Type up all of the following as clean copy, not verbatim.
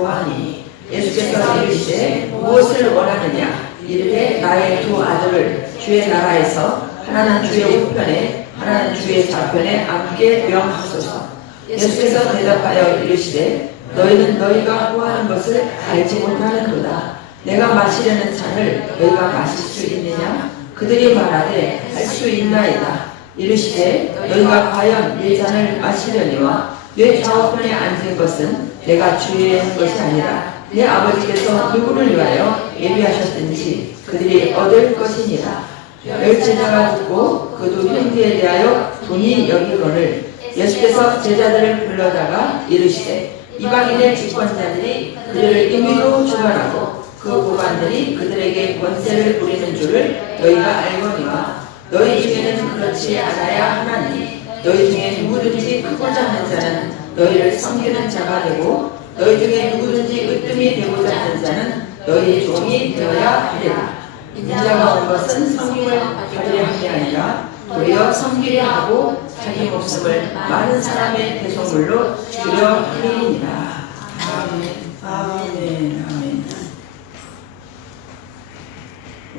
구하니 예수께서 이르시되 무엇을 원하느냐 이르되 나의 두 아들을 주의 나라에서 하나는 주의 우편에 하나는 주의 좌편에 앉게 명하소서. 예수께서 대답하여 이르시되 너희는 너희가 구하는 것을 알지 못하는도다. 내가 마시려는 잔을 너희가 마실 수 있느냐? 그들이 말하되 할 수 있나이다. 이르시되 너희가 과연 이 잔을 마시려니와 내 좌우편에 앉은 것은 내가 주의한 것이 아니라 내 아버지께서 누구를 위하여 예비하셨든지 그들이 얻을 것이니라. 열 제자가 듣고 그도 형제에 대하여 돈이 여기거늘 예수께서 제자들을 불러다가 이르시되 이방인의 집권자들이 그들을 임의로 주관하고 그 고관들이 그들에게 권세를 부리는 줄을 너희가 알거니와 너희 중에는 그렇지 않아야 하나니 너희 중에 누구든지 크고자 하는 자는 너희를 섬기는 자가 되고 너희 중에 누구든지 으뜸이 되고자 하는 자는 너희의 종이 되어야 하리라. 인자가 온 것은 섬김을 받으려 함이 아니라 도리어 섬기려 하고 자기 목숨을 많은 사람의 대속물로 주려 함이니라. 아멘. 아멘. 아멘.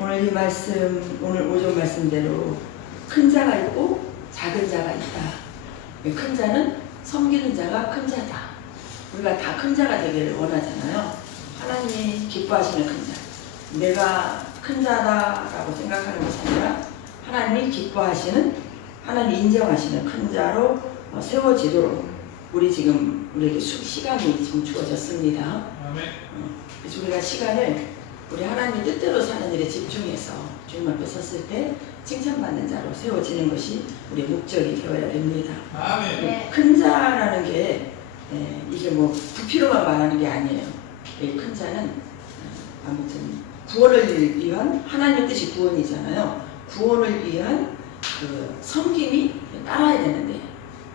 오늘 이 말씀, 오늘 오전 말씀대로 큰 자가 있고 작은 자가 있다. 큰 자는 섬기는 자가 큰 자다. 우리가 다 큰 자가 되기를 원하잖아요. 하나님이 기뻐하시는 큰 자. 내가 큰 자다라고 생각하는 것이 아니라 하나님이 기뻐하시는, 하나님이 인정하시는 큰 자로 세워지도록 우리에게 시간이 지금 주어졌습니다. 그래서 우리가 시간을 우리 하나님의 뜻대로 사는 일에 집중해서 주님 앞에 섰을 때 칭찬받는 자로 세워지는 것이 우리의 목적이 되어야 됩니다. 큰 자라는 게 이게 뭐 부피로만 말하는 게 아니에요. 이 큰 자는 아무튼 구원을 위한, 하나님의 뜻이 구원이잖아요. 구원을 위한 그 섬김이 따라야 되는데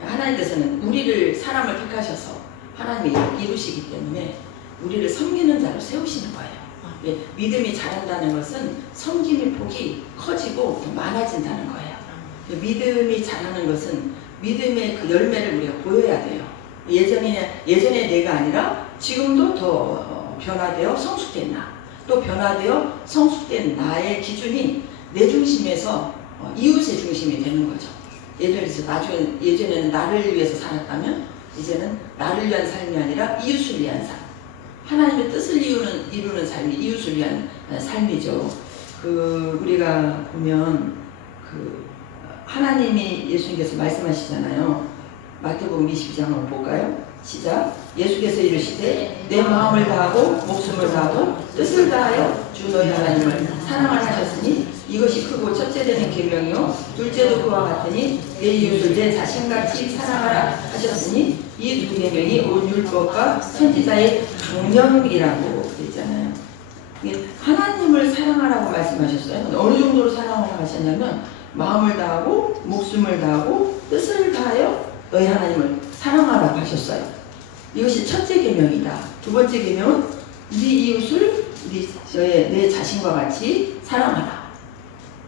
하나님께서는 우리를, 사람을 택하셔서 하나님이 이루시기 때문에 우리를 섬기는 자로 세우시는 거예요. 믿음이 자란다는 것은 섬김의 폭이 커지고 더 많아진다는 거예요. 믿음이 자라는 것은 믿음의 그 열매를 우리가 보여야 돼요. 예전에 내가 아니라 지금도 더 변화되어 성숙된 나, 또 변화되어 성숙된 나의 기준이 내 중심에서 이웃의 중심이 되는 거죠. 예를 들어서 예전에는 나를 위해서 살았다면 이제는 나를 위한 삶이 아니라 이웃을 위한 삶, 하나님의 뜻을 이루는 삶이 이웃을 위한 삶이죠. 우리가 보면 하나님이, 예수님께서 말씀하시잖아요. 마태복음 22장을 볼까요? 시작. 예수께서 이르시되 내 마음을 다하고 목숨을 다하고 뜻을 다하여 주 너희 하나님을 사랑하라 하셨으니 이것이 크고 첫째 되는 계명이요 둘째도 그와 같으니 내 이웃을 내 자신같이 사랑하라 하셨으니 이 두 계명이 온 율법과 선지자의 강령이라고 되잖아요. 하나님을 사랑하라고 말씀하셨어요. 어느 정도로 사랑하라고 하셨냐면 마음을 다하고 목숨을 다하고 뜻을 다하여 너희 하나님을 사랑하라고 하셨어요. 이것이 첫째 계명이다. 두 번째 계명은 네 이웃을 내 자신과 같이 사랑하라.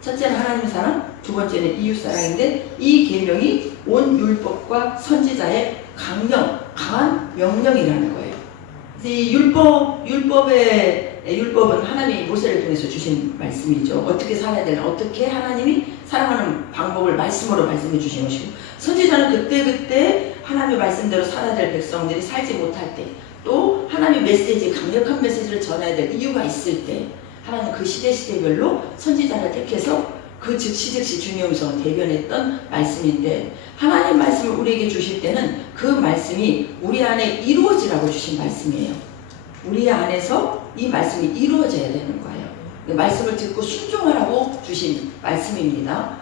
첫째는 하나님 사랑, 두 번째는 이웃 사랑인데 이 계명이 온 율법과 선지자의 강한 명령이라는 거예요. 이 율법은 하나님이 모세를 통해서 주신 말씀이죠. 어떻게 살아야 되나, 어떻게 하나님이 사랑하는 방법을 말씀으로 말씀해 주신 것이고, 선지자는 그때 하나님의 말씀대로 살아야 될 백성들이 살지 못할 때, 또 하나님의 메시지, 강력한 메시지를 전해야 될 이유가 있을 때 하나님 그 시대별로 선지자를 택해서 그 즉시 주님의 음성을 대변했던 말씀인데, 하나님 말씀을 우리에게 주실 때는 그 말씀이 우리 안에 이루어지라고 주신 말씀이에요. 우리 안에서 이 말씀이 이루어져야 되는 거예요. 말씀을 듣고 순종하라고 주신 말씀입니다.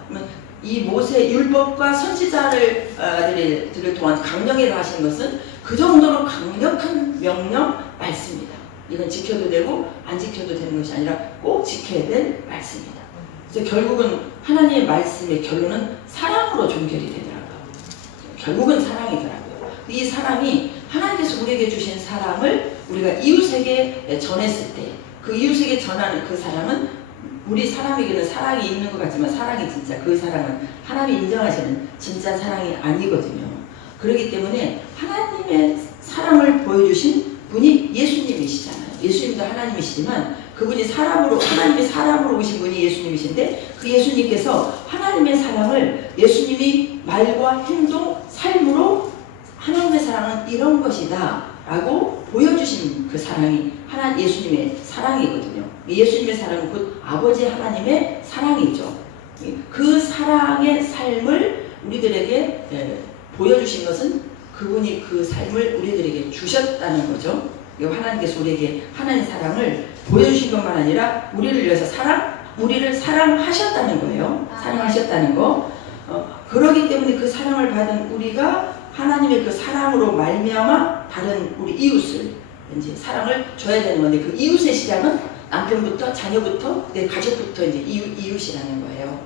이 모세 율법과 선지자들을 통한 강령이라 하신 것은 그 정도로 강력한 명령 말씀입니다. 이건 지켜도 되고 안 지켜도 되는 것이 아니라 꼭 지켜야 될 말씀입니다. 그래서 결국은 하나님의 말씀의 결론은 사랑으로 종결이 되더라고요. 결국은 사랑이더라고요. 이 사랑이 하나님께서 우리에게 주신 사랑을 우리가 이웃에게 전했을 때, 그 이웃에게 전하는 그 사랑은 우리 사람에게는 사랑이 있는 것 같지만 사랑이 진짜 그 사랑은 하나님이 인정하시는 진짜 사랑이 아니거든요. 그렇기 때문에 하나님의 사랑을 보여주신 분이 예수 예수님도 하나님이시지만 그분이 사람으로 하나님이 사람으로 오신 분이 예수님이신데 그 예수님께서 하나님의 사랑을 예수님이 말과 행동, 삶으로 하나님의 사랑은 이런 것이다 라고 보여주신 그 사랑이 예수님의 사랑이거든요. 예수님의 사랑은 곧 아버지 하나님의 사랑이죠. 그 사랑의 삶을 우리들에게 보여주신 것은 그분이 그 삶을 우리들에게 주셨다는 거죠. 하나님께서 우리에게 하나님의 사랑을 보여주신 것만 아니라 우리를 위해서 우리를 사랑하셨다는 거예요. 사랑하셨다는 거. 그러기 때문에 그 사랑을 받은 우리가 하나님의 그 사랑으로 말미암아 다른 우리 이웃을 이제 사랑을 줘야 되는 건데 그 이웃의 시작은 남편부터 자녀부터 내 가족부터 이제 이웃이라는 거예요.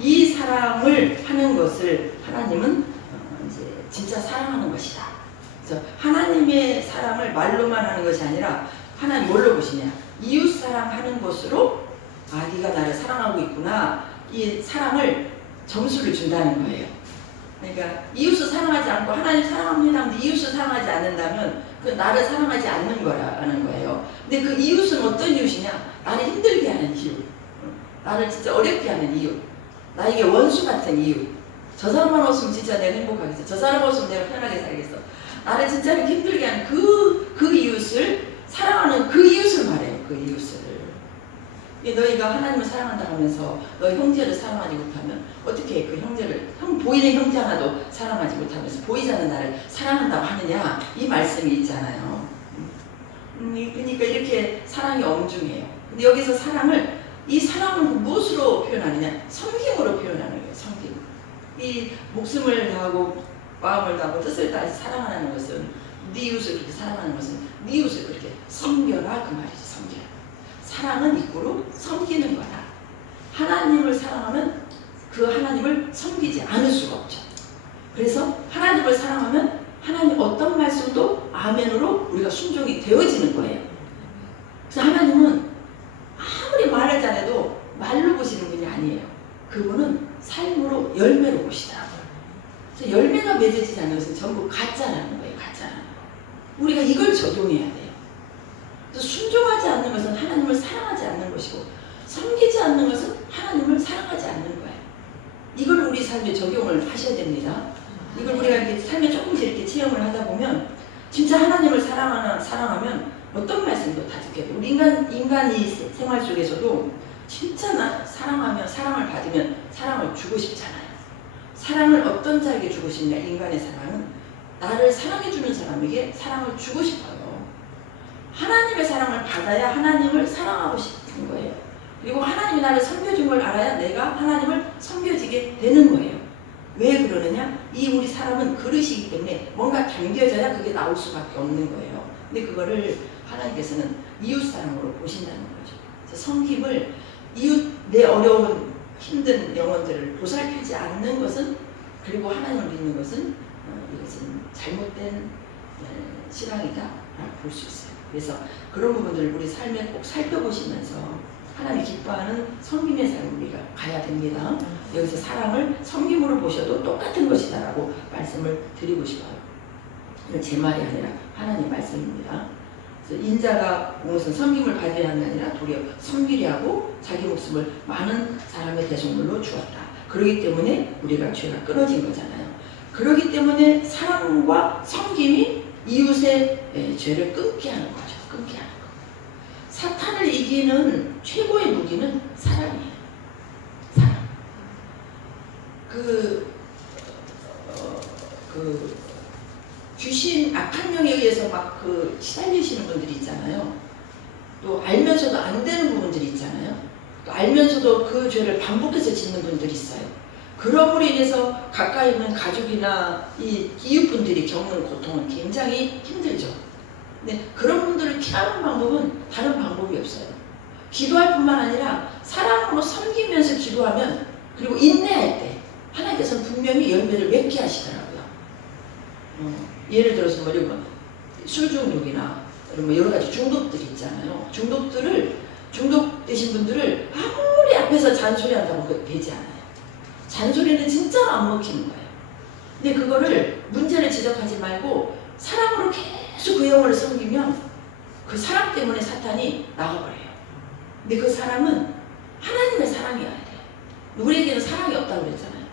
이 사랑을 하는 것을 하나님은 이제 진짜 사랑하는 것이다. 그래서 하나님의 사랑을 말로만 하는 것이 아니라 하나님 뭘로 보시냐? 이웃 사랑하는 것으로 네가 나를 사랑하고 있구나. 이 사랑을 점수를 준다는 거예요. 그러니까 이웃을 사랑하지 않고 하나님 사랑합니다 하는데 이웃을 사랑하지 않는다면 그 나를 사랑하지 않는 거라는 거예요. 근데 그 이웃은 어떤 이웃이냐? 나를 힘들게 하는 이웃, 나를 진짜 어렵게 하는 이웃, 나에게 원수 같은 이웃. 저 사람만 없으면 진짜 내가 행복하겠어. 저 사람 없으면 내가 편하게 살겠어. 나를 진짜 이렇게 힘들게 하는 그 이웃을 사랑하는 그 이웃을 말해요. 그 이웃을. 너희가 하나님을 사랑한다 하면서 너희 형제를 사랑하지 못하면 어떻게 그 형제를 보이는 형제 하나도 사랑하지 못하면서 보이지 않는 나를 사랑한다고 하느냐 이 말씀이 있잖아요. 그러니까 이렇게 사랑이 엄중해요. 근데 여기서 이 사랑을 무엇으로 표현하느냐? 섬김으로 표현하는 거예요. 섬김. 이 목숨을 다하고 마음을 다하고 뜻을 다해서 사랑하는 것은 네 이웃을 그렇게 사랑하는 것은 네 이웃을 그렇게 섬겨라 그 말이죠. 섬겨라. 사랑은 이꼬로 섬기는 거다. 하나님을 사랑하면 그 하나님을 섬기지 않을 수가 없죠. 그래서 하나님을 사랑하면 하나님 어떤 말씀도 아멘으로 우리가 순종이 되어지는 거예요. 그래서 하나님은 아무리 말하지 않아도 말로 보시는 분이 아니에요. 그분은 삶으로 열매로 보시더라고요. 그래서 열매가 맺어지지 않는 것은 전부 가짜라는 거예요. 가짜라는 거. 우리가 이걸 적용해야 돼요. 순종하지 않는 것은 하나님을 사랑하지 않는 것이고 섬기지 않는 것은 하나님을 사랑하지 않는 거예요. 이걸 우리 삶에 적용을 하셔야 됩니다. 이걸 우리가 이렇게 삶에 조금씩 이렇게 체험을 하다 보면 진짜 하나님을 사랑하면 어떤 말씀도 다 듣게 돼요. 우리 인간이 생활 속에서도 진짜 사랑하면 사랑을 받으면 사랑을 주고 싶잖아요. 사랑을 어떤 자에게 주고 싶냐? 인간의 사랑은 나를 사랑해주는 사람에게 사랑을 주고 싶어요. 하나님의 사랑을 받아야 하나님을 사랑하고 싶은 거예요. 그리고 하나님이 나를 섬겨준 걸 알아야 내가 하나님을 섬겨지게 되는 거예요. 왜 그러느냐? 이 우리 사람은 그릇이기 때문에 뭔가 담겨져야 그게 나올 수밖에 없는 거예요. 근데 그거를 하나님께서는 이웃사랑으로 보신다는 거죠. 그래서 섬김을 내 어려운 힘든 영혼들을 보살피지 않는 것은 그리고 하나님을 믿는 것은 이것은 잘못된 신앙이다라고 볼 수 있어요. 그래서 그런 부분들을 우리 삶에 꼭 살펴보시면서 하나님 기뻐하는 섬김의 삶을 우리가 가야 됩니다. 여기서 사랑을 섬김으로 보셔도 똑같은 것이다라고 말씀을 드리고 싶어요. 이건 제 말이 아니라 하나님 말씀입니다. 그래서 인자가 무엇은 섬김을 받아야 하는 게 아니라 도리어 섬기려 하고 자기 목숨을 많은 사람의 대속물로 주었다. 그렇기 때문에 우리가 죄가 끊어진 거잖아요. 그렇기 때문에 사랑과 섬김이 이웃의 죄를 끊게 하는 거죠. 끊게 하는 거. 사탄을 이기는 최고의 무기는 사랑이에요. 사랑. 귀신, 악한 영에 의해서 막 시달리시는 분들이 있잖아요. 또 알면서도 안 되는 부분들이 있잖아요. 또 알면서도 그 죄를 반복해서 짓는 분들이 있어요. 그럼으로 인해서 가까이 있는 가족이나 이웃분들이 겪는 고통은 굉장히 힘들죠. 근데 그런 분들을 피하는 방법은 다른 방법이 없어요. 기도할 뿐만 아니라 사랑으로 섬기면서 기도하면 그리고 인내할 때 하나님께서는 분명히 열매를 맺게 하시더라고요. 예를 들어서 술 중독이나 여러 가지 중독들이 있잖아요. 중독되신 분들을 아무리 앞에서 잔소리한다고 되지 않아요. 잔소리는 진짜로 안 먹히는 거예요. 근데 그거를 문제를 지적하지 말고 사랑으로 계속 그 영혼을 섬기면 그 사랑 때문에 사탄이 나가버려요. 근데 그 사랑은 하나님의 사랑이어야 돼요. 우리에게는 사랑이 없다고 그랬잖아요.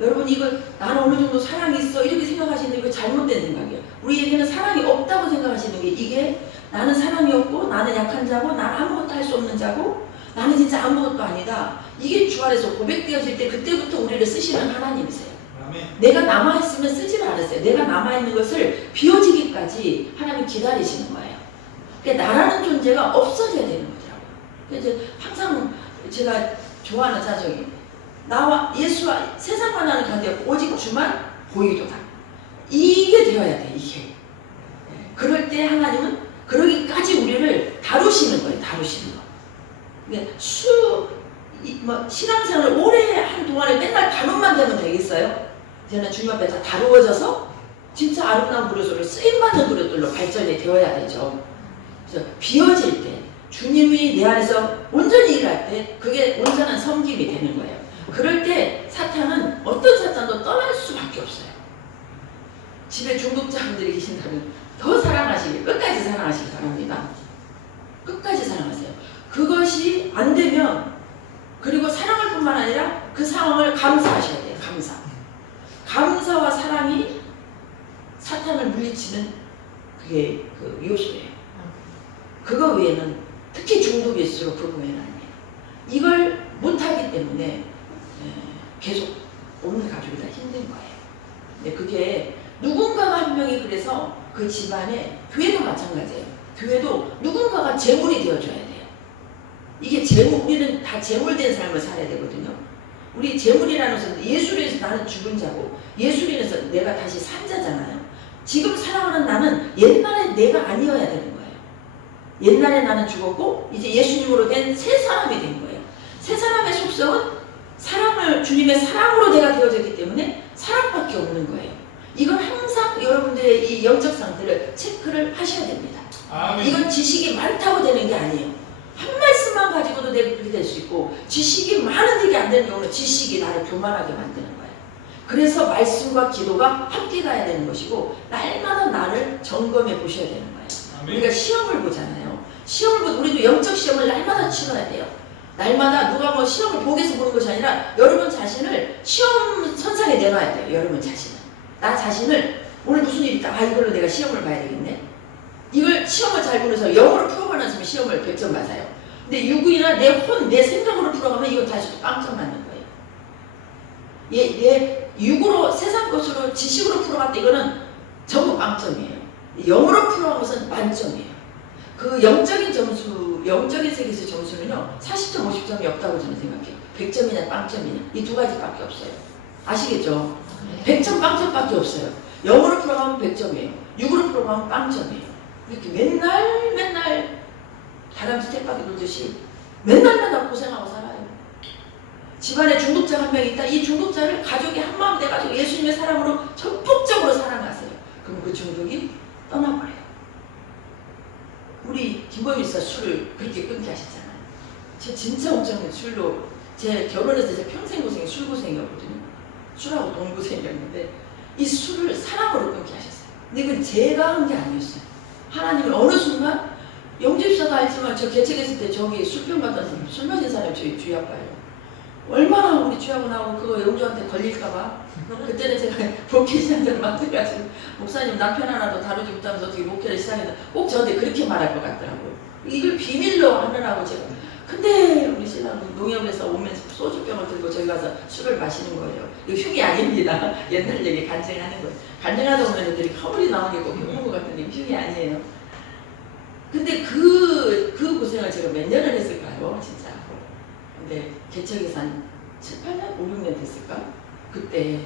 여러분 이걸 나는 어느 정도 사랑이 있어 이렇게 생각하시는 게 잘못된 생각이에요. 우리에게는 사랑이 없다고 생각하시는 게 이게 나는 사랑이 없고 나는 약한 자고 나는 아무것도 할 수 없는 자고 나는 진짜 아무것도 아니다. 이게 주 안에서 고백되어질 때 그때부터 우리를 쓰시는 하나님이세요. 아멘. 내가 남아있으면 쓰지를 않았어요. 내가 남아있는 것을 비워지기까지 하나님 기다리시는 거예요. 그러니까 나라는 존재가 없어져야 되는 거더라고요. 그래서 항상 제가 좋아하는 사정이 나와 예수와 세상과 나는 관계없고 오직 주만 보이도다. 이게 되어야 돼. 이게. 그럴 때 하나님은 그러기까지 우리를 다루시는 거예요. 다루시는 거. 그러니까 신앙생활을 오래 한 동안에 맨날 단원만 되면 되겠어요? 저는 주님 앞에 다 다루어져서 진짜 아름다운 그릇으로 쓰임받는 그릇들로 발전이 되어야 되죠. 그래서 비워질 때 주님이 내 안에서 온전히 일할 때 그게 온전한 섬김이 되는 거예요. 그럴 때 사탄은 어떤 사탄도 떠날 수밖에 없어요. 집에 중독자분들이 계신다면 더 사랑하시길 끝까지 사랑하시기 바랍니다. 끝까지 사랑하세요. 그것이 안 되면 그리고 사랑할 뿐만 아니라 그 상황을 감사하셔야 돼요. 감사와 사랑이 사탄을 물리치는 그게 그 요소예요. 그거 외에는 특히 중독일수록 그거 외에는 아니에요. 이걸 못하기 때문에 계속 오는 가족이 다 힘든 거예요. 근데 그게 누군가가 한 명이 그래서 그 집안에 교회도 마찬가지예요. 교회도 누군가가 재물이 되어줘야 돼요. 이게 재물, 우리는 다 재물된 삶을 살아야 되거든요. 우리 재물이라는 것은 예수로 해서 나는 죽은 자고 예수로 인해서 내가 다시 산 자잖아요. 지금 살아가는 나는 옛날에 내가 아니어야 되는 거예요. 옛날에 나는 죽었고 이제 예수님으로 된 새 사람이 된 거예요. 새 사람의 속성은 사랑을 주님의 사랑으로 내가 되어졌기 때문에 사랑밖에 없는 거예요. 이건 항상 여러분들의 이 영적 상태를 체크를 하셔야 됩니다. 아멘. 이건 지식이 많다고 되는 게 아니에요. 한 말씀만 가지고도 내가 그렇게 될 수 있고 지식이 많은 일이 안 되는 경우는 지식이 나를 교만하게 만드는 거예요. 그래서 말씀과 기도가 함께 가야 되는 것이고 날마다 나를 점검해 보셔야 되는 거예요. 아멘. 우리가 시험을 보잖아요. 시험을 보고 우리도 영적 시험을 날마다 치러야 돼요. 날마다 누가 뭐 시험을 보기 위해서 보는 것이 아니라 여러분 자신을 시험 선상에 내놔야 돼요. 여러분 자신을. 나 자신을 오늘 무슨 일이 있다. 아 이걸로 내가 시험을 봐야 되겠네. 이걸 시험을 잘 보면서 영어로 풀어가는 사람이 시험을 100점 맞아요. 근데 육이나 내 생각으로 풀어가면 이건 다시 또 빵점 맞는 거예요. 얘 육으로 세상 것으로 지식으로 풀어갔다 이거는 전부 빵점이에요. 영어로 풀어간 것은 만점이에요. 그 영적인 점수, 영적인 세계에서 점수는요 40점, 50점이 없다고 저는 생각해요. 100점이나 빵점이나 이 두 가지밖에 없어요. 아시겠죠? 100점, 빵점밖에 없어요. 영어로 풀어가면 100점이에요. 육으로 풀어가면 빵점이에요. 이렇게 맨날 다람쥐 떼박이 놀듯이 맨날 고생하고 살아요. 집안에 중독자 한 명 있다. 이 중독자를 가족이 한마음 돼가지고 예수님의 사랑으로 전폭적으로 사랑하세요. 그럼 그 중독이 떠나버려요. 우리 김보임 씨가 술을 그렇게 끊게 하셨잖아요. 제 진짜 엄청 술로 제 결혼해서 제 평생 고생이 술 고생이었거든요. 술하고 돈 고생이었는데 이 술을 사랑으로 끊게 하셨어요. 근데 이건 제가 한 게 아니었어요. 하나님은 어느 순간 영집사도 알지만 저 개척했을 때 저기 술병 갔다 사람 술 마신 사람이 저희 주의 아빠예요. 얼마나 우리 주하고 나하고 그거 영주한테 걸릴까봐 그때는 제가 목회 신앙자를 만들어가지고 목사님 남편 하나도 다루지 못하면서 어떻게 목회를 시작했나 꼭 저한테 그렇게 말할 것 같더라고요. 이걸 비밀로 하느라고 제가. 근데 우리 신랑은 농협에서 오면서 소주병을 들고 저희 가서 술을 마시는 거예요. 이거 흉이 아닙니다. 옛날 얘기 간증하는 거예요. 간증하다 보면 애들이 허물이 나오는 게 꼭 흉인 것 같은데 흉이 아니에요. 근데 그 고생을 제가 몇 년을 했을까요? 진짜. 근데 개척에서 한 7, 8년? 5, 6년 됐을까? 그때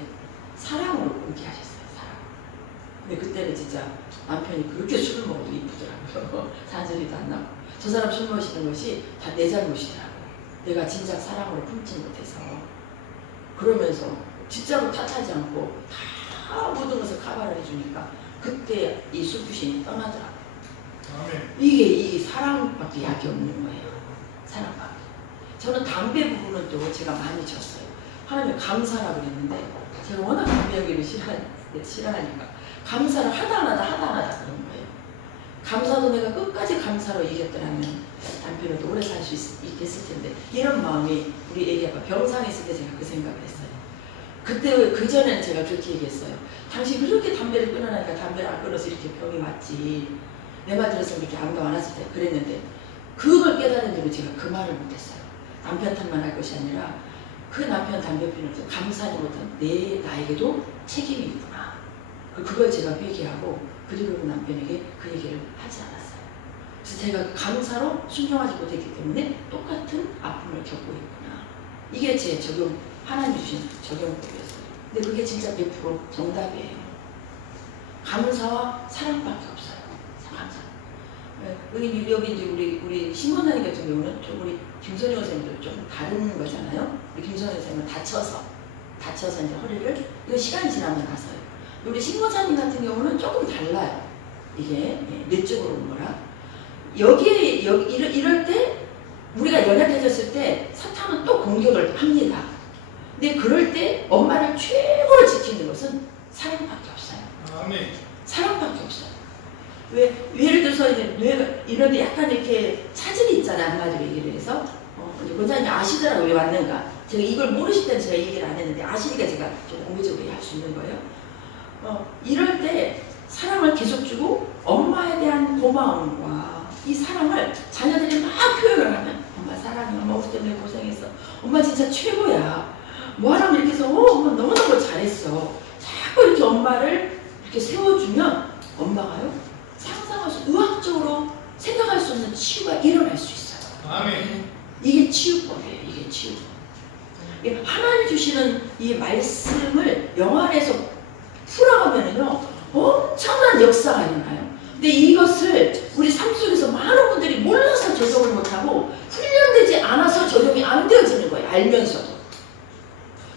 사랑으로 끊게 하셨어요. 사랑. 근데 그때는 진짜 남편이 그렇게 술을 먹어도 이쁘더라고요. 잔소리도 안 나고. 저 사람 술 마시는 것이 다 내 잘못이더라고요. 내가 진짜 사랑으로 품지 못해서. 그러면서 진짜로 탓하지 않고 다 모든 것을 카바를 해주니까 그때 이 술부신이 떠나더라고요. 이게 이 사랑밖에 약이 없는 거예요. 사랑밖에. 저는 담배 부분은 또 제가 많이 졌어요. 하나님이 감사라 그랬는데 제가 워낙 담배 연기를 싫어하니까 감사를 하다 안 하다 그런 거예요. 감사도 내가 끝까지 감사로 이겼더라면 남편도 오래 살 수 있겠을 텐데, 이런 마음이 우리 애기 아빠 병상에 있을 때 제가 그 생각을 했어요. 그때 그 전에는 제가 그렇게 얘기했어요. 당신 그렇게 담배를 끊어나니까 담배를 안 끊어서 이렇게 병이 왔지. 내 말 들었으면 이렇게 안경 안 왔을 때 그랬는데, 그걸 깨달은 뒤로 제가 그 말을 못했어요. 남편 탓만 할 것이 아니라 그 남편 담배 피우면서 감사하지 못한 나에게도 책임이 있구나. 그걸 제가 회개하고 그리고 남편에게 그 얘기를 하지 않았어요. 그래서 제가 그 감사로 순종하지 못했기 때문에 똑같은 아픔을 겪고 있구나. 이게 제 하나님 주신 적용법이었어요. 근데 그게 진짜 100% 정답이에요. 감사와 사랑밖에 없어요. 감사. 여기 이제 우리 신권사님 같은 경우는 좀 우리 김선영 선생님도 좀 다른 거잖아요. 우리 김선영 선생님은 다쳐서 이제 허리를, 이거 시간이 지나면 나서요. 우리 신권사님 같은 경우는 조금 달라요. 이게 내적으로 온 거라. 이럴 때 우리가 연약해졌을 때 사탄은 또 공격을 합니다. 근데 그럴 때 엄마를 최고로 지키는 것은 사랑밖에 없어요. 아멘. 사랑밖에 없어요. 예를 들어서 이제 뇌가 이런데 약간 이렇게 차질이 있잖아요. 한마디로 얘기를 해서 이제 권사님 아시더라고요. 왜 왔는가. 제가 이걸 모르실 때는 제가 얘기를 안 했는데 아시니까 제가 좀 공개적으로 할 수 있는 거예요. 이럴 때 사랑을 계속 주고 엄마에 대한 고마움과 이 사랑을 자녀들이 막 표현을 하면, 엄마 사랑해, 엄마 없을 때문에 고생했어, 엄마 진짜 최고야, 뭐하라고 이렇게 해서 엄마 너무너무 잘했어, 자꾸 이렇게 엄마를 이렇게 세워주면 엄마가요 상상할 수, 의학적으로 생각할 수 없는 치유가 일어날 수 있어요. 아멘. 이게 치유법이에요. 이게 치유법. 하나님 주시는 이 말씀을 영안에서 풀어가면은요 엄청난 역사가 일어나요. 근데 이것을 우리 삶 속에서 많은 분들이 몰라서 적용을 못하고 훈련되지 않아서 적용이 안 되어지는 거예요. 알면서도.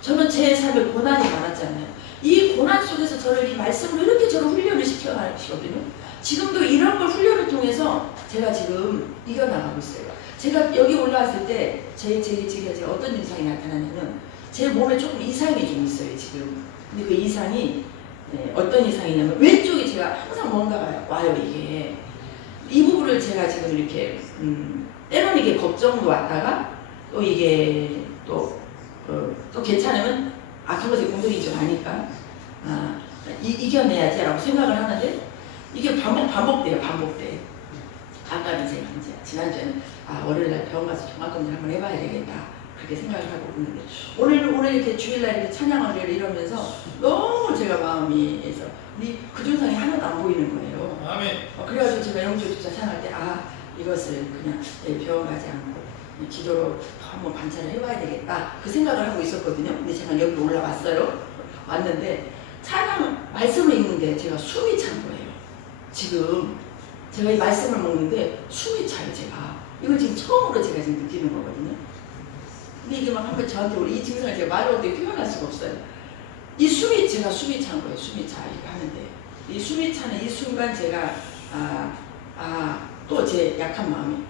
저는 제 삶에 고난이 많았잖아요. 이 고난 속에서 저를 이 말씀으로 이렇게 저를 훈련을 시켜가시거든요. 지금도 이런 걸 훈련을 통해서 제가 지금 이겨나가고 있어요. 제가 여기 올라왔을 때 제가 어떤 증상이 나타나냐면 제 몸에 조금 이상이 좀 있어요 지금. 근데 그 이상이 어떤 이상이냐면 왼쪽이 제가 항상 뭔가가 와요. 이게 이 부분을 제가 지금 이렇게 때로는 이게 걱정도 왔다가 또 이게 또 괜찮으면 악한 것에 공격이 좀 하니까 이겨내야지 라고 생각을 하는데 이게 반복돼요. 아까는 제가 이제 지난주에는 월요일날 병원 가서 종합검진 한번 해봐야 되겠다 그렇게 생각을 하고 있는데 오늘 이렇게 주일날 이렇게 찬양을 이러면서 너무 제가 마음이 해서 그 증상이 하나도 안 보이는 거예요. 아멘. 그래가지고 제가 영주주사 찬양할 때 이것을 그냥 병원 가지 않고 기도로 한번 관찰을 해봐야 되겠다 그 생각을 하고 있었거든요. 근데 제가 여기 올라왔어요. 왔는데 찬양 말씀을 읽는데 제가 숨이 찬 거예요. 지금 제가 이 말씀을 먹는데 숨이 차요. 제가 이걸 지금 처음으로 제가 지금 느끼는 거거든요. 근데 이게 막 한번 저한테 이 증상을 제가 말로 어떻게 표현할 수가 없어요. 제가 숨이 찬 거예요. 숨이 차 이렇게 하는데 이 숨이 차는 이 순간 제가 또 제 약한 마음이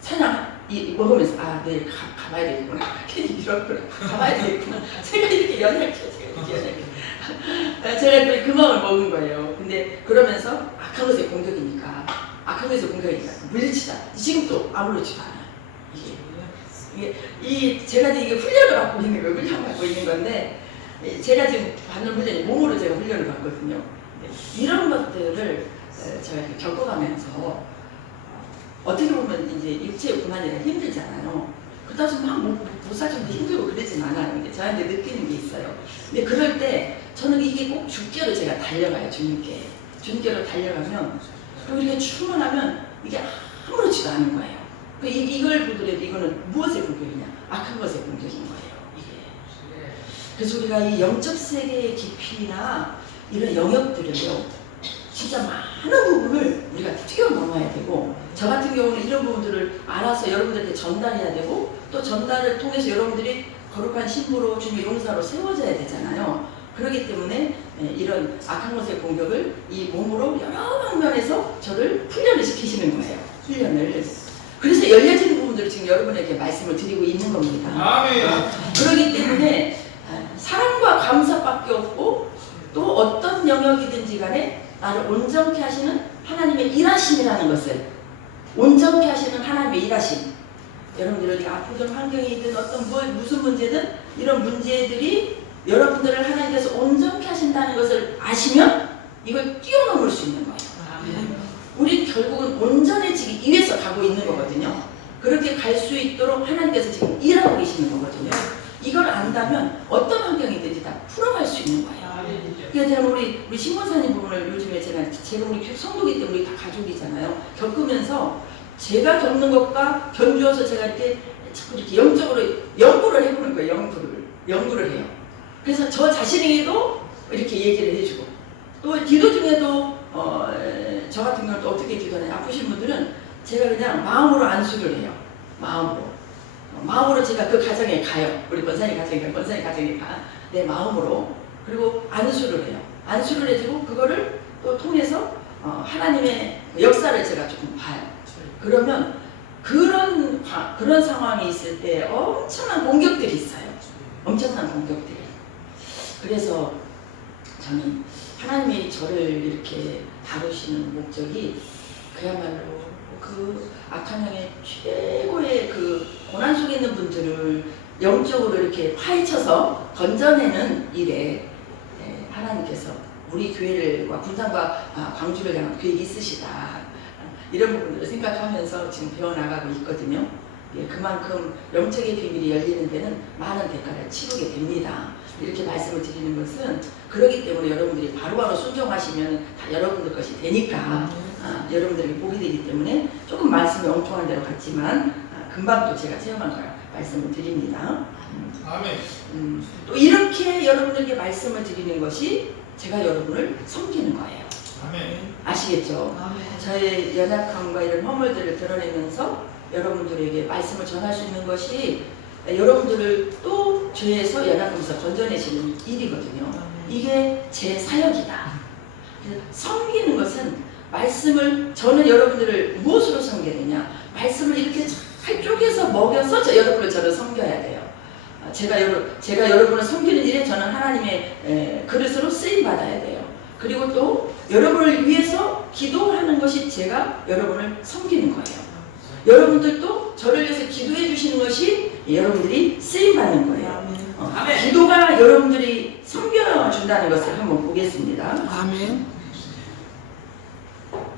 찬양 먹으면서 내일 가봐야 되겠구나. 이렇구나. 가봐야 되겠구나. 제가 이렇게 연약해. 제가 그 마음을 먹은 거예요. 근데 그러면서 악한 것의 공격이니까 물리치다. 지금도 아무렇지도 않아요. 이게 제가 이게 훈련을 받고 있는 거예요. 훈련을 받고 있는 건데 제가 지금 받는 훈련이 몸으로 제가 훈련을 받거든요. 이런 것들을 제가 이렇게 겪어가면서 어떻게 보면 이제 육체의 고난이라 힘들잖아요. 그렇다고 해서 막 못 살좀 힘들고 그러진 않아요. 근데 저한테 느끼는 게 있어요. 근데 그럴 때 저는 이게 꼭 주께로 제가 달려가요. 주님께로 달려가면 그리고 이렇게 충만하면 이게 아무렇지도 않은 거예요. 이걸 보더라도 이거는 무엇의 공격이냐? 악한 것의 공격인 거예요. 이게. 그래서 우리가 이 영적 세계의 깊이나 이런 영역들을요, 진짜 많은 부분을 우리가 뛰어넘어야 되고, 저 같은 경우는 이런 부분들을 알아서 여러분들한테 전달해야 되고, 또 전달을 통해서 여러분들이 거룩한 신부로 주님의 용사로 세워져야 되잖아요. 그렇기 때문에 이런 악한 것의 공격을 이 몸으로 여러 방면에서 저를 훈련을 시키시는 거예요. 훈련을. 그래서 열려지는 부분들을 지금 여러분에게 말씀을 드리고 있는 겁니다. 아멘. 그렇기 때문에 사랑과 감사밖에 없고 또 어떤 영역이든지 간에 나를 온전케 하시는 하나님의 일하심이라는 것을 온전케 하시는 하나님의 일하심. 여러분들 어디 아프든 환경이든 어떤 무슨 문제든 이런 문제들이 여러분들을 하나님께서 온전케 하신다는 것을 아시면 이걸 뛰어넘을 수 있는 거예요. 우리 결국은 온전해지기 위해서 가고 있는 거거든요. 그렇게 갈 수 있도록 하나님께서 지금 일하고 계시는 거거든요. 이걸 안다면 어떤 환경이든지 다 풀어갈 수 있는 거예요. 그래서 제가 우리 신문사님 부분을 요즘에 제가 우리 성도기 때문에 우리 다 가족이잖아요. 겪으면서 제가 겪는 것과 견주어서 제가 이렇게 자꾸 이렇게 영적으로 연구를 해보는 거예요. 연구를 해요. 그래서 저 자신에게도 이렇게 얘기를 해주고 또 기도 중에도 저 같은 경우는 또 어떻게 기도하냐. 아프신 분들은 제가 그냥 마음으로 안수를 해요. 마음으로 제가 그 가정에 가요. 우리 권사님 가정에 가. 내 마음으로. 그리고 안수를 해요. 안수를 해주고 그거를 또 통해서 하나님의 역사를 제가 조금 봐요. 그러면 그런 상황이 있을 때 엄청난 공격들이 있어요. 엄청난 공격들이. 그래서 저는 하나님이 저를 이렇게 다루시는 목적이 그야말로 그 악한 영의 최고의 그 고난 속에 있는 분들을 영적으로 이렇게 파헤쳐서 건져내는 일에 하나님께서 우리 교회를과 군산과 광주를 향한 계획이 있으시다. 이런 부분들을 생각하면서 지금 배워나가고 있거든요. 그만큼 영적의 비밀이 열리는 데는 많은 대가를 치르게 됩니다. 이렇게 말씀을 드리는 것은 그러기 때문에 여러분들이 바로바로 순종하시면 다 여러분들 것이 되니까 여러분들에게 복이 되기 때문에 조금 말씀이 엉뚱한 대로 같지만 금방 또 제가 체험한 걸 말씀을 드립니다. 아멘. 또 이렇게 여러분들에게 말씀을 드리는 것이 제가 여러분을 섬기는 거예요. 아멘. 아시겠죠? 아멘. 저의 연약함과 이런 허물들을 드러내면서 여러분들에게 말씀을 전할 수 있는 것이 여러분들을 또 죄에서 연약함에서 건져내시는 일이거든요. 이게 제 사역이다. 섬기는 것은 말씀을 저는 여러분들을 무엇으로 섬겨야 되냐? 말씀을 이렇게 잘 쪼개서 먹여서 여러분을 저를 섬겨야 돼요. 제가 여러분을 섬기는 일에 저는 하나님의 그릇으로 쓰임 받아야 돼요. 그리고 또 여러분을 위해서 기도하는 것이 제가 여러분을 섬기는 거예요. 여러분들도 저를 위해서 기도해 주시는 것이 여러분들이 쓰임 받는 거예요. 기도가 여러분들이 섬겨준다는 것을 한번 보겠습니다. 아멘.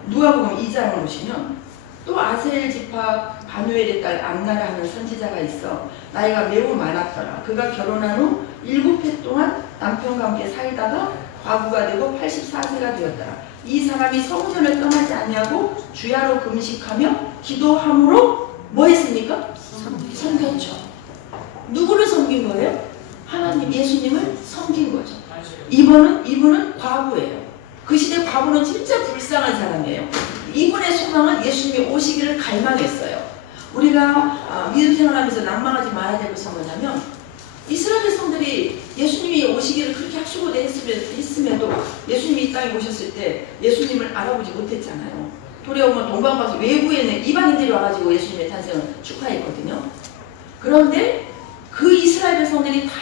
누가복음 2장을 보시면 또 아셀 지파 바누엘의 딸 안나라 하는 선지자가 있어 나이가 매우 많았더라. 그가 결혼한 후 7해 동안 남편과 함께 살다가 과부가 되고 84세가 되었더라. 이 사람이 성전을 떠나지 않냐고 주야로 금식하며 기도함으로 뭐 했습니까? 섬겼죠. 누구를 섬긴 거예요? 하나님 예수님을 섬긴 거죠. 이분은 과부예요. 그 시대 과부는 진짜 불쌍한 사람이에요. 이분의 소망은 예수님이 오시기를 갈망했어요. 우리가 믿음 생활하면서 낭망하지 말아야 될 것은 뭐냐면 이스라엘 백성들이 예수님이 오시기를 그렇게 학수고대 했음에도 예수님이 이 땅에 오셨을 때 예수님을 알아보지 못했잖아요. 도리어보면 동방박이 외부에 있는 이방인들이 와가지고 예수님의 탄생을 축하했거든요. 그런데 그 이스라엘 백성들이 다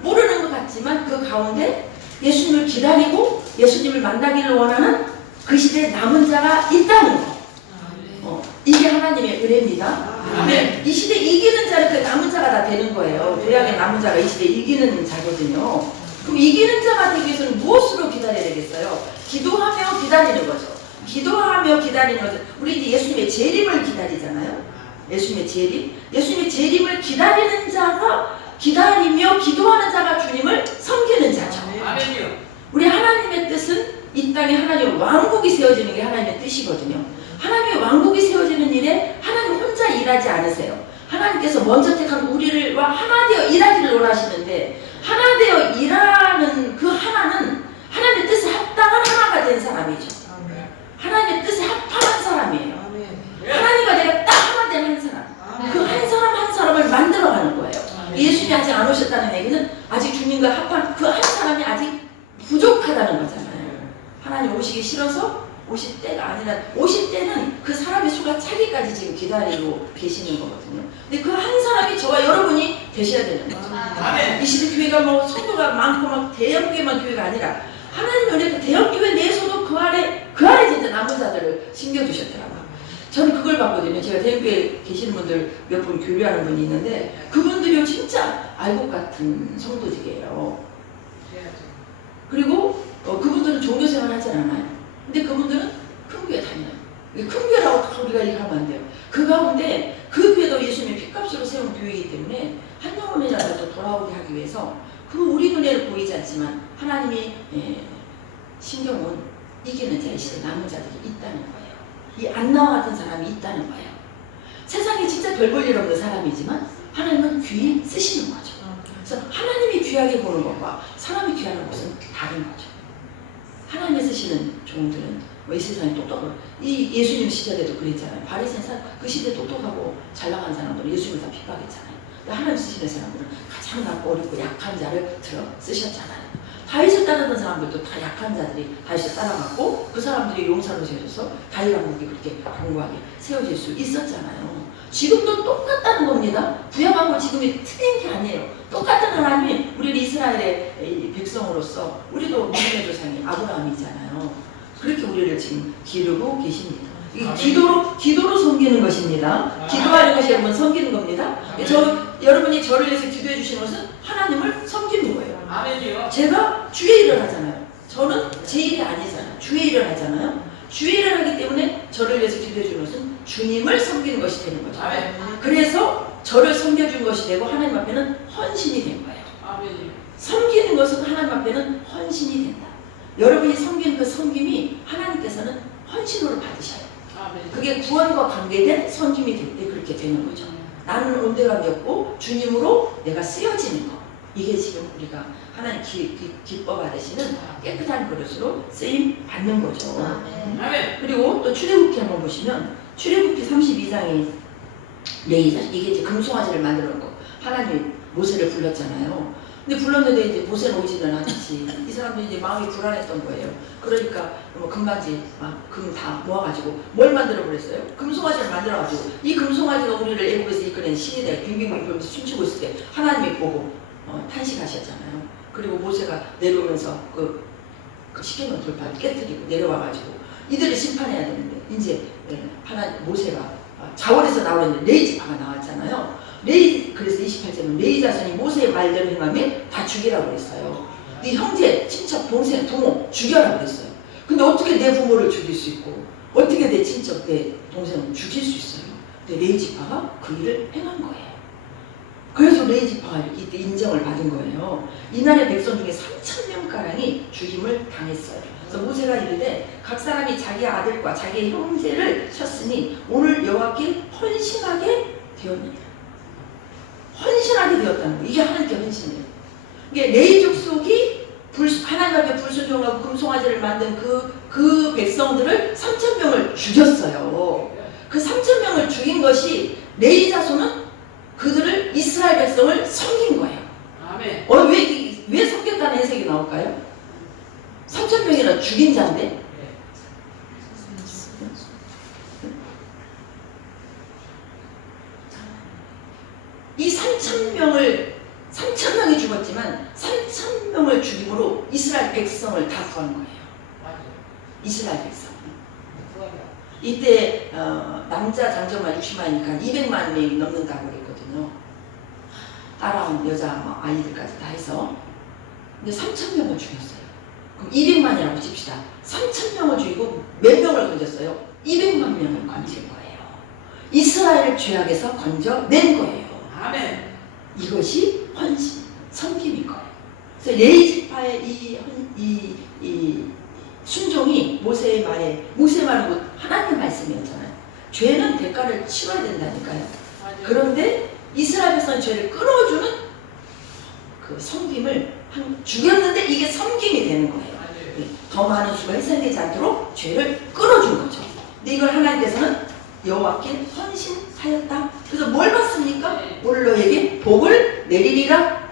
모르는 것 같지만 그 가운데 예수님을 기다리고 예수님을 만나기를 원하는 그 시대에 남은 자가 있다는 거. 이게 하나님의 은혜입니다. 근데 이 시대 이기는 자는 그 남은 자가 다 되는 거예요. 구약의 남은 자가 이 시대 이기는 자거든요. 그럼 이기는 자가 되기 위해서는 무엇으로 기다려야 되겠어요? 기도하며 기다리는 거죠. 기도하며 기다리는 거죠. 우리 이제 예수님의 재림을 기다리잖아요. 예수님의 재림. 예수님의 재림을 기다리는 자가 기다리며 기도하는 자가 주님을 섬기는 자죠. 아멘이요. 우리 하나님의 뜻은 이 땅에 하나님의 왕국이 세워지는 게 하나님의 뜻이거든요. 하나님의 왕국이 세워지는 일에 하나님 혼자 일하지 않으세요. 하나님께서 먼저 택한 우리와 하나 되어 일하기를 원하시는데 하나 되어 일하는 그 하나는 하나님의 뜻에 합당한 하나가 된 사람이죠. 하나님의 뜻에 합당한 사람이에요. 하나님과 내가 딱 하나 된 한 사람. 그 한 사람 한 사람을 만들어가는 거예요. 예수님이 아직 안 오셨다는 얘기는 아직 주님과 합한 그 한 사람이 아직 부족하다는 거잖아요. 하나님 오시기 싫어서 오실 때가 아니라 오실 때는 그 사람의 수가 차기까지 지금 기다리고 계시는 거거든요. 근데 그 한 사람이 저와 여러분이 되셔야 되는 거죠. 이 시대 교회가 성도가 많고 막 대형 교회만 교회가 아니라 하나님의 은혜 그 대형 교회 내에서도 그 안에 그 그 안에 진짜 남은 자들을 심겨주셨더라고요. 저는 그걸 봤거든요. 제가 대구에 계시는 분들 몇 분 교류하는 분이 있는데 그분들이 진짜 알곡 같은 성도직이에요. 그리고 그분들은 종교생활 하지 않아요. 근데 그분들은 큰 교회 다녀요. 큰 교회라고 우리가 얘기하면 안 돼요. 그 가운데 그 교회도 예수님의 핏값으로 세운 교회이기 때문에 한 영혼이라도 돌아오게 하기 위해서 그 우리 눈에는 보이지 않지만 하나님이 신경은 이기는 자의 시대 남은 자들이 있다는 거예요. 이 안나와 같은 사람이 있다는 거예요. 세상에 진짜 별 볼 일 없는 사람이지만 하나님은 귀히 쓰시는 거죠. 그래서 하나님이 귀하게 보는 것과 사람이 귀하는 것은 다른 거죠. 하나님이 쓰시는 종들은 이 세상에 똑똑하고 이 예수님 시절에도 그랬잖아요. 바리새인 그 시대 똑똑하고 잘 나간 사람들은 예수님을 다 핍박했잖아요. 근데 하나님 쓰시는 사람들은 가장 낮고 어렵고 약한 자를 들어 쓰셨잖아요. 다윗을 따르던 사람들도 다 약한 자들이 다윗을 따라갔고 그 사람들이 용사로 세워져서 다윗 왕국이 그렇게 견고하게 세워질 수 있었잖아요. 지금도 똑같다는 겁니다. 구약 왕국 지금이 틀린 게 아니에요. 똑같은 하나님이 우리는 이스라엘의 백성으로서 우리도 믿음의 조상이 아브라함이잖아요. 그렇게 우리를 지금 기르고 계십니다. 기도로 섬기는 것입니다. 기도하는 것이 여러분 섬기는 겁니다. 여러분이 저를 위해서 기도해 주시는 것은 하나님을 섬기는 거예요. 아멘이요. 제가 주의 일을 하잖아요. 저는 제 일이 아니잖아요. 주의 일을 하잖아요. 주의 일을 하기 때문에 저를 위해서 기도해 주는 것은 주님을 섬기는 것이 되는 거죠. 아멘. 그래서 저를 섬겨준 것이 되고 하나님 앞에는 헌신이 된 거예요. 아멘. 섬기는 것은 하나님 앞에는 헌신이 된다. 여러분이 섬기는 그 섬김이 하나님께서는 헌신으로 받으셔요. 아멘. 그게 구원과 관계된 섬김이 될 때 그렇게 되는 거죠. 나는 온데감이 없고 주님으로 내가 쓰여지는 거. 이게 지금 우리가 하나님 기뻐 받으시는 깨끗한 그릇으로 쓰임 받는 거죠. 아멘. 그리고 또 출애굽기 한번 보시면 출애굽기 32장이 레이자 이게 이제 금송아지를 만들어 놓고 하나님이 모세를 불렀잖아요. 근데 불렀는데 이제 모세는 오지는 않았지. 이 사람들이 이제 마음이 불안했던 거예요. 그러니까 뭐 금반지 금 다 모아가지고 뭘 만들어 버렸어요? 금송아지를 만들어가지고 이 금송아지가 우리를 애국에서 이끌어낸 신이 돼 빙빙빙 돌면서 춤추고 있을 때 하나님이 보고 탄식하셨잖아요. 그리고 모세가 내려오면서 그 십계명 돌파를 깨뜨리고 내려와가지고 이들을 심판해야 되는데 이제 모세가 자원에서 나오는 레이지파가 나왔잖아요. 그래서 28절은 레이 자손이 모세의 말대로 행하면 다 죽이라고 그랬어요. 네 형제, 친척, 동생, 부모 죽여라고 그랬어요. 근데 어떻게 내 부모를 죽일 수 있고 어떻게 내 친척, 내 동생을 죽일 수 있어요? 근데 레이 지파가 그 일을 행한 거예요. 그래서 레이 지파가 이때 인정을 받은 거예요. 이날의 백성 중에 3,000명가량이 죽임을 당했어요. 그래서 모세가 이르되 각 사람이 자기 아들과 자기 형제를 쳤으니 오늘 여호와께 헌신하게 되었느니라. 헌신하게 되었다는 거예요. 이게 하나님께 헌신이에요. 이게 레위 족속이 하나님 앞에 불순종하고 금송아지를 만든 그 백성들을 3,000명을 죽였어요. 그 3,000명을 죽인 것이 레위 자손은 그들을 이스라엘 백성을 섬긴 거예요. 아멘. 왜 섬겼다는 해석이 나올까요? 3,000명이나 죽인 자인데 이 3,000명이 죽었지만 3,000명을 죽임으로 이스라엘 백성을 다 구한 거예요. 이스라엘 백성. 이때 남자 장정만 60만이니까 200만 명이 넘는다고 그랬거든요. 따라온 여자 아이들까지 다 해서. 근데 3,000명을 죽였어요. 그럼 200만이라고 칩시다. 3,000명을 죽이고 몇 명을 건졌어요? 200만 명을 건진 거예요. 이스라엘을 죄악에서 건져낸 거예요. 아멘. 이것이 헌신, 섬김인 거예요. 그래서 레위 지파의 이 순종이 모세의 말에, 모세의 말은 하나님의 말씀이었잖아요. 죄는 대가를 치러야 된다니까요. 그런데 이스라엘 백성은 죄를 끊어주는 그 섬김을 죽였는데 이게 섬김이 되는 거예요. 더 많은 수가 희생되지 않도록 죄를 끊어준 거죠. 근데 이걸 하나님께서는 여호와께 헌신하였다. 그래서 뭘 받습니까? 오늘 너에게 복을 내리리라.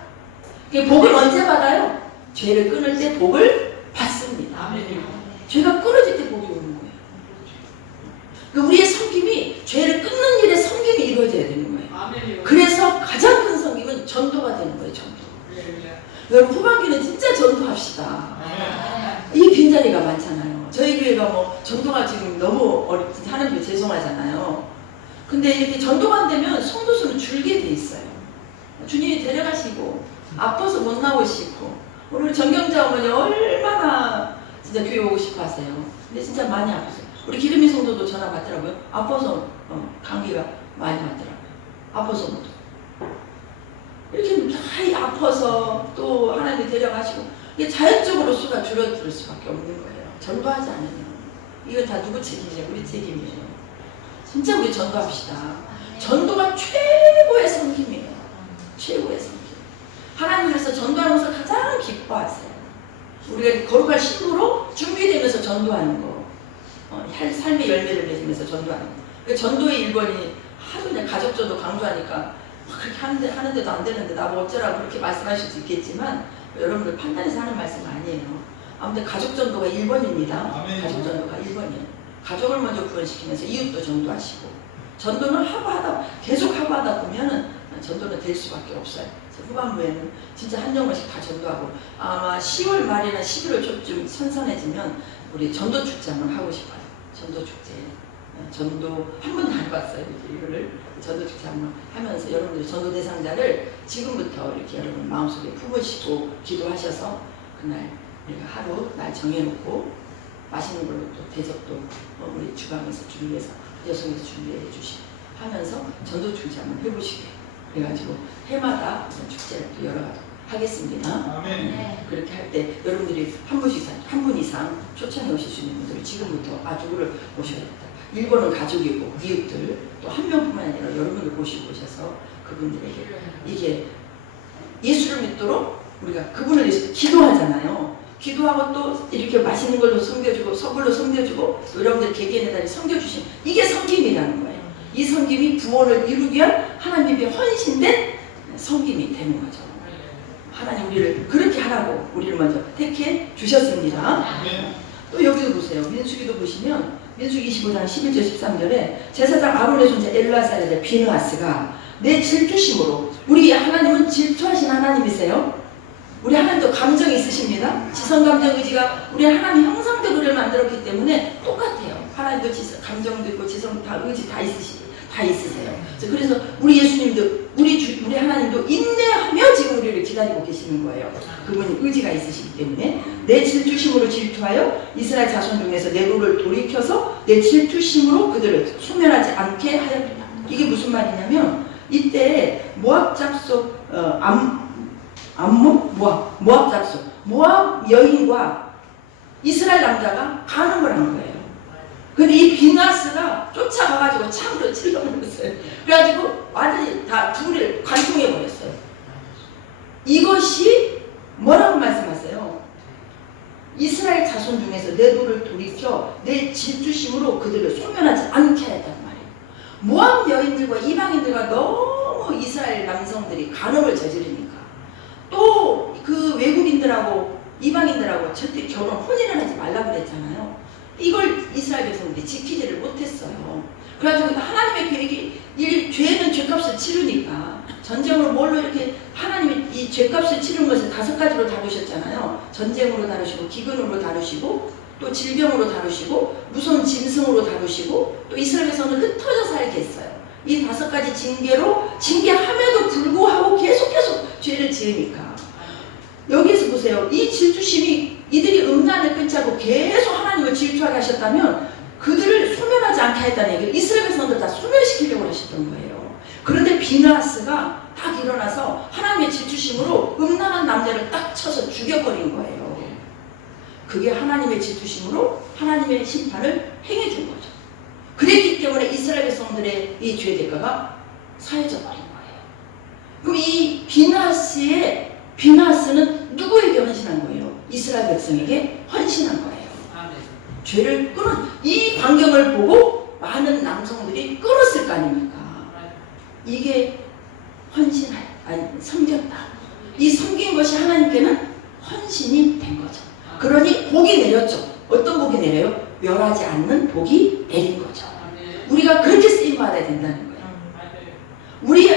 복을 언제 받아요? 죄를 끊을 때 복을 받습니다. 아멘. 죄가 끊어질 때 복이 오는 거예요. 그러니까 우리의 섬김이 죄를 끊는 일에 섬김이 이루어져야 되는 거예요. 아멘. 그래서 가장 큰 섬김은 전도가 되는 거예요. 전도. 여러분 후반기는 진짜 전도합시다. 이 빈자리가 많잖아요. 저희 교회가 근데 이렇게 전도가 안 되면 성도 수는 줄게 돼 있어요. 주님이 데려가시고 아파서 못 나오시고 우리 정경자 어머니 얼마나 진짜 교회 오고 싶어 하세요. 근데 진짜 많이 아프세요. 우리 기름이 성도도 전화 받더라고요. 아파서 감기가 많이 왔더라고요. 아파서 못 이렇게 많이 아파서 또 하나님이 데려가시고 이게 자연적으로 수가 줄어들 수밖에 없는 거예요. 전도하지 않으면 이건 다 누구 책임이에요? 우리 책임이에요. 진짜 우리 전도합시다. 전도가 최고의 섬김이에요. 최고의 섬김. 하나님께서 전도하면서 가장 기뻐하세요. 우리가 거룩한 신부로 준비되면서 전도하는 거, 삶의 열매를 맺으면서 전도하는 거. 그러니까 전도의 1번이 하도 그냥 가족 전도 강조하니까 그렇게 하는데도 안 되는데 나뭐 어쩌라고 그렇게 말씀하실 수 있겠지만 여러분들 판단해서 하는 말씀 아니에요. 아무튼 가족 전도가 1번입니다. 가족 전도가 1번이에요. 가족을 먼저 구원시키면서 이웃도 전도하시고 전도는 계속 하다 보면은 전도는 될 수밖에 없어요. 후반부에는 진짜 한 영혼씩 다 전도하고 아마 10월 말이나 11월 초쯤 선선해지면 우리 전도 축제 한번 하고 싶어요. 전도 축제. 전도 한 번도 안 해봤어요. 이거를 전도 축제 한번 하면서 여러분들 전도 대상자를 지금부터 이렇게 여러분 마음속에 품으시고 기도하셔서 그날 우리가 하루 날 정해놓고 맛있는 걸로 또 대접도 우리 주방에서 준비해서 여성에서 준비해 주시고 하면서 전도 축제 한번 해보시게 그래가지고 해마다 축제를 또 열어가도록 하겠습니다. 아멘. 그렇게 할 때 여러분들이 한 분 이상 초청해 오실 수 있는 분들을 지금부터 누구를 모셔야겠다. 1번은 가족이고 이웃들 또 한 명뿐만 아니라 여러분들 모시고 오셔서 그분들에게 이게 예수를 믿도록 우리가 그분을 위해서 기도하잖아요. 기도하고 또 이렇게 맛있는 걸로 섬겨주고 선물로 섬겨주고 여러분들 개개인의 달에 섬겨주신 이게 섬김이라는 거예요. 이 섬김이 구원을 이루기 위한 하나님의 헌신된 섬김이 되는 거죠. 하나님 우리를 그렇게 하라고 우리를 먼저 택해 주셨습니다. 또 여기도 보세요. 민수기도 보시면 민수기 25장 11절 13절에 제사장 아론의 손자 엘르아살의 비느하스가 내 질투심으로 우리 하나님은 질투하신 하나님이세요. 우리 하나님도 감정이 있으십니다. 지성감정 의지가 우리 하나님 형상대로 우리를 만들었기 때문에 똑같아요. 하나님도 감정도 있고 지성 다 의지 다 있으세요. 그래서 우리 예수님도 우리 하나님도 인내하며 지금 우리를 기다리고 계시는 거예요. 그분이 의지가 있으시기 때문에 내 질투심으로 질투하여 이스라엘 자손 중에서 내 노를 돌이켜서 내 질투심으로 그들을 소멸하지 않게 하였다. 이게 무슨 말이냐면 이때 모압 잡속 모압 잡속 모압 여인과 이스라엘 남자가 간음을 한 거예요. 근데 이 비나스가 쫓아가가지고 창으로 찔러버렸어요. 그래가지고 완전히 다 둘을 관통해버렸어요. 이것이 뭐라고 말씀하세요? 이스라엘 자손 중에서 내 노를 돌이켜 내 질투심으로 그들을 소멸하지 않게 하였단 말이에요. 모압 여인들과 이방인들과 너무 이스라엘 남성들이 간음을 저지르니까 또 그 외국인들하고 이방인들하고 절대 혼인을 하지 말라고 그랬잖아요. 이걸 이스라엘 백성들이 지키지를 못했어요. 그래가지고 하나님의 계획이 죄는 죄값을 치르니까 전쟁으로 뭘로 이렇게 하나님이 이 죄값을 치른 것을 5가지로 다루셨잖아요. 전쟁으로 다루시고 기근으로 다루시고 또 질병으로 다루시고 무서운 짐승으로 다루시고 또 이스라엘 백성은 흩어져 살게 했어요. 이 5가지 징계함에도 불구하고 계속 죄를 지으니까 여기에서 보세요. 이 질투심이 이들이 음란을 끊지 않고 계속 하나님을 질투하게 하셨다면 그들을 소멸하지 않게 했다는 얘기예요. 이스라엘 백성들 다 소멸시키려고 하셨던 거예요. 그런데 비느하스가 딱 일어나서 하나님의 질투심으로 음란한 남자를 딱 쳐서 죽여버린 거예요. 그게 하나님의 질투심으로 하나님의 심판을 행해준 거죠. 그랬기 때문에 이스라엘 백성들의 이 죄 대가가 사해져 버린 거예요. 그럼 이 비느하스는 누구에게 헌신한 거예요? 이스라엘 백성에게 헌신한 거예요. 죄를 끊은 이 광경을 보고 많은 남성들이 끊었을 거 아닙니까? 이게 섬겼다. 이 섬긴 것이 하나님께는 헌신이 된 거죠. 그러니 복이 내렸죠. 어떤 복이 내려요? 멸하지 않는 복이 내린 거죠. 우리가 그렇게 쓰임 받아야 된다는 거예요. 우리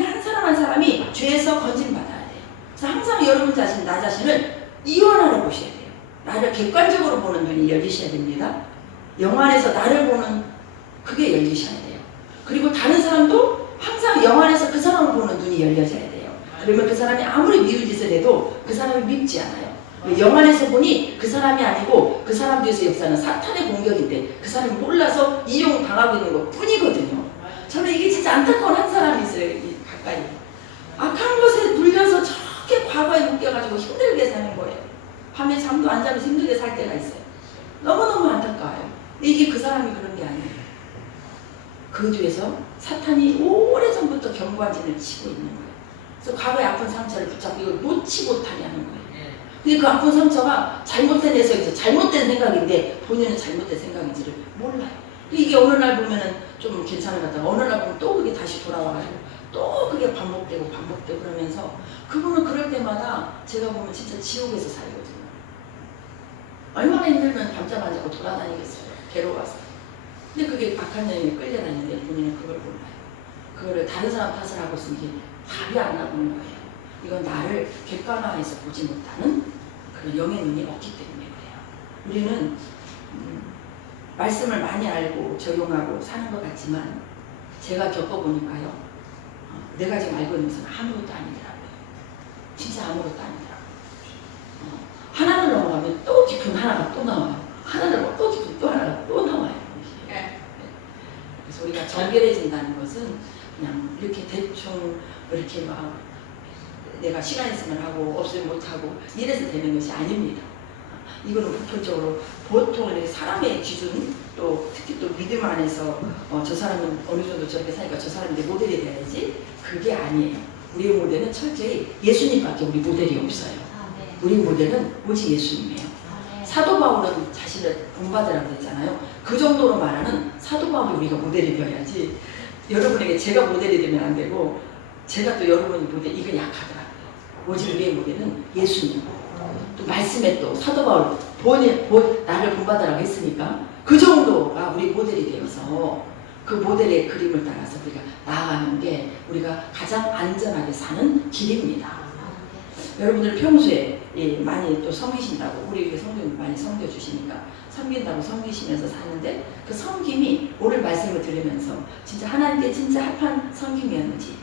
한 사람 한 사람이 죄에서 건진 받아야 돼요. 그래서 항상 여러분 자신, 나 자신을 이완하러 보셔야 돼요. 나를 객관적으로 보는 눈이 열리셔야 됩니다. 영안에서 나를 보는 그게 열리셔야 돼요. 그리고 다른 사람도 항상 영 안에서 그 사람을 보는 눈이 열려져야 돼요. 그러면 그 사람이 아무리 미운 짓을 해도 그 사람이 밉지 않아요. 영 안에서 보니 그 사람이 아니고 그 사람 뒤에서 역사는 사탄의 공격인데 그 사람이 몰라서 이용당하고 있는 것 뿐이거든요. 저는 이게 진짜 안타까운 한 사람이 있어요. 이 가까이. 악한 것에 눌려서 저렇게 과거에 묶여가지고 힘들게 사는 거예요. 밤에 잠도 안 자면서 힘들게 살 때가 있어요. 너무너무 안타까워요. 근데 이게 그 사람이 그런 게 아니에요. 그 뒤에서 사탄이 오래전부터 경관진을 치고 있는 거예요. 그래서 과거의 아픈 상처를 붙잡고 이걸 놓지 못하게 하는 거예요. 근데 그 아픈 상처가 잘못된 해석에서 잘못된 생각인데 본인은 잘못된 생각인지를 몰라요. 이게 어느 날 보면은 좀 괜찮은 것 같다가 어느 날 보면 또 그게 다시 돌아와가지고 또 그게 반복되고 그러면서 그분은 그럴 때마다 제가 보면 진짜 지옥에서 살거든요. 얼마나 힘들면 밤잠 안 자고 돌아다니겠어요. 괴로워서. 근데 그게 악한 영에 끌려다니는데 본인은 그걸 몰라요. 그거를 다른 사람 탓을 하고 있으니 게 답이 안 나오는 거예요. 이건 나를 객관화해서 보지 못하는 그런 영의 눈이 없기 때문에 그래요. 우리는 말씀을 많이 알고 적용하고 사는 것 같지만 제가 겪어보니까요. 내가 지금 알고 있는 것은 아무것도 아니더라고요. 진짜 아무것도 아니더라고요. 하나를 넘어가면 또 깊은 하나가 또 나와요. 하나를 넘어 또 깊은 또 하나가 또 나와요. 그래서 우리가 정결해진다는 것은 그냥 이렇게 대충 이렇게 막 내가 시간 있으면 하고 없으면 못하고 이래서 되는 것이 아닙니다. 이거는 보편적으로 보통 이렇게 사람의 기준 또 특히 또 믿음 안에서 저 사람은 어느 정도 저렇게 사니까 저 사람이 내 모델이 돼야지 그게 아니에요. 우리의 모델은 철저히 예수님밖에 우리 모델이 없어요. 우리 모델은 오직 예수님이에요. 사도 바울은 자신을 본받으라고 했잖아요. 그 정도로 말하는 사도 바울이 우리가 모델이 되어야지 여러분에게 제가 모델이 되면 안 되고 제가 또 여러분이 모델 이건 약하더라고요. 오직 우리의 모델은 예수님. 또 말씀에 또 사도 바울 나를 본받으라고 했으니까 그 정도가 우리 모델이 되어서 그 모델의 그림을 따라서 우리가 나아가는 게 우리가 가장 안전하게 사는 길입니다. 여러분들 평소에 많이 또 섬기신다고 우리 위해 성경 많이 섬겨주시니까 섬긴다고 섬기시면서 사는데 그 섬김이 오늘 말씀을 들으면서 진짜 하나님께 진짜 합한 섬김이었는지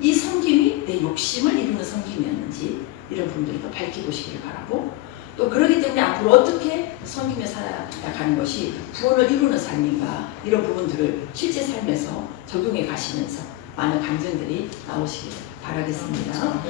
이 섬김이 내 욕심을 이루는 섬김이었는지 이런 분들도 밝혀보시기를 바라고 또 그러기 때문에 앞으로 어떻게 섬기며 살아가는 것이 구원을 이루는 삶인가 이런 부분들을 실제 삶에서 적용해 가시면서 많은 감정들이 나오시기를 바라겠습니다.